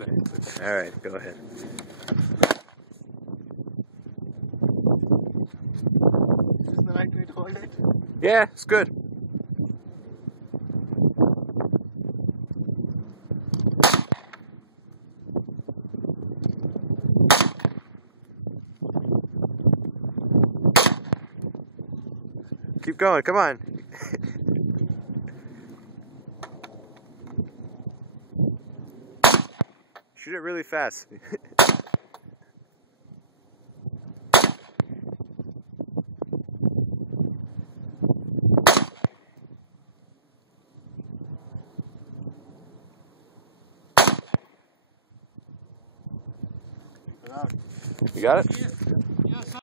All right, go ahead. Is this the right way to hold it? Yeah, it's good. Keep going, come on. Shoot it really fast. You got it?